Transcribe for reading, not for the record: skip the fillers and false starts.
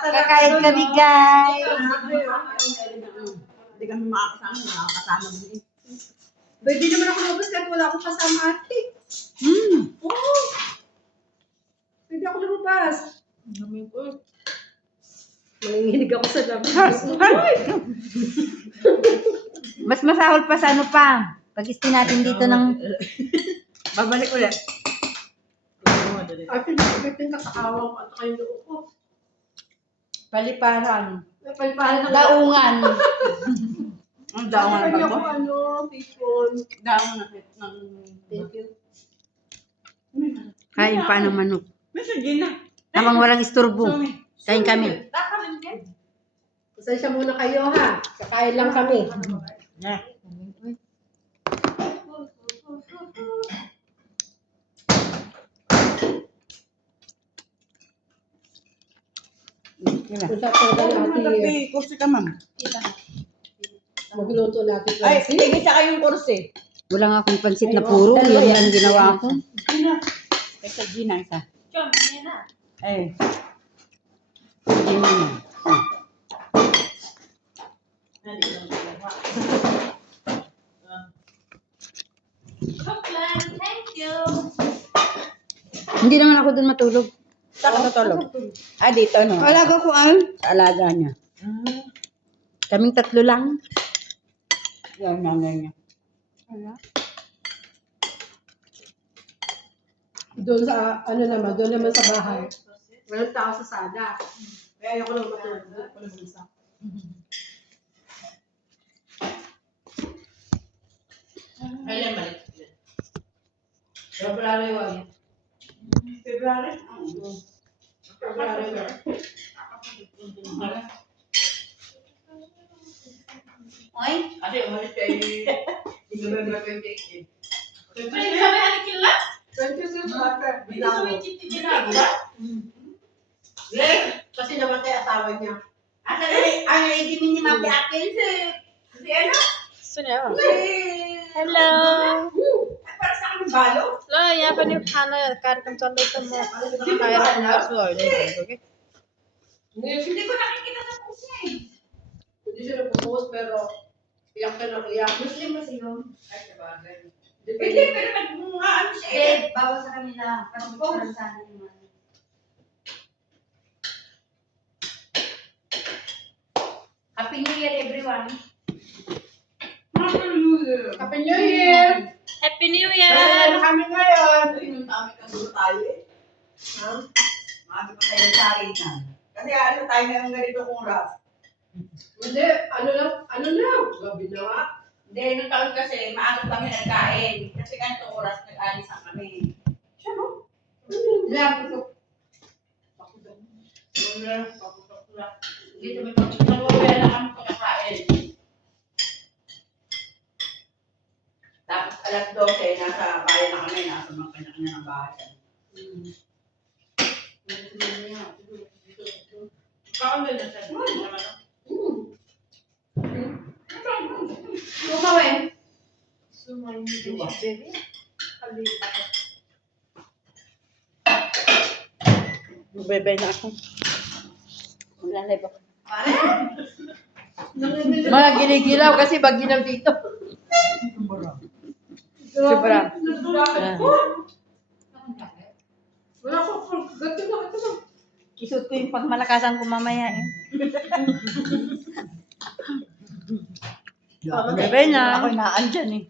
Kakain kami, guys. Hindi kami makakasama din. Pwede naman ako lumabas kahit wala akong kasama ate. Oo. Pwede ako lumabas. Nanginginig ako sa dami. Mas masahol pa sa ano pa. Pag-isti natin dito ng... Babalik ulit. Ate, bakit nakakaawa ko at kayo loob ko? Paliparan. Paliparan na Daungan. ang daungan Kanya ba ko ito? ano, people. Daungan ng... Thank you. Kain pa ng manok. Mesa Gina. Tamang walang isturbo. Kain kami. Pasensya muna kayo ha. Kakain lang kami. Kung sa tagal natin, Kursi ka, ma'am. magluto natin. Ay, Francis. tigil sa kayong kursi. Wala nga akong pansit na puro. Yan lang ginawa ko. Gina. Mesa Gina, isa. Eh. Gina na. Thank you. Hindi naman ako dun matulog. Saan ka natulog? Ah, dito, no? Alaga ko ay. Sa alaga niya. Kaming tatlo lang. Yung nanay niya. Doon sa, ano naman, doon naman sa bahay. Walang tao sa sala. Kaya ayoko lang matulog. Walang bulsa. Kailan balik? February 1. February? February 1. Oy? Kasi umalis kayo November 28. Ay, sabi anik lang? 26 after. Hindi ko may chiti ginagawa. Kasi namatay asawa niya. Asa na ang lady minimum di akin si ano? Hello Para sa akin balo. ल यहाँ पनि खाना कार्यक्रम चल्दैछ म कार्यक्रम गर्छु अहिले भनेको के Hindi ko nakikita sa kursi eh. Hindi siya nagpo-post pero iyak ka ng iyak. Muslim kasi yun. Ay, sabagay. Hindi, Depende. pero nag-ano siya eh. Eh, bawal sa kanila. Kasi sa akin naman. Happy New Year, everyone. Happy New Year! Happy new Kasi year ano kami ngayon? Yung kami kasuro tayo eh. Ha? Mami pa tayo sa akin. Kasi ano tayo ngayong ganito oras. Hindi, ano lang, gabi na nga. Hindi, nung taon kasi maaga kami nagkain. Kasi ganito oras nag-alis na kami. Siya no? Lang, Dito may pagkakawala na kami pagkakain. Tapos alas 12, nasa bayan na kami, nasa mga kanya-kanya ng bahay. Kaon din na siya. kumawin. Magbebay na ako. Maglalay ako. Pare? Mga ginigilaw kasi pag ginaw dito. Sobra. Wala ko, gato na, ito na. Isot ko yung pagmalakasan ko mamaya eh. Bye-bye na. Ako'y naandyan eh.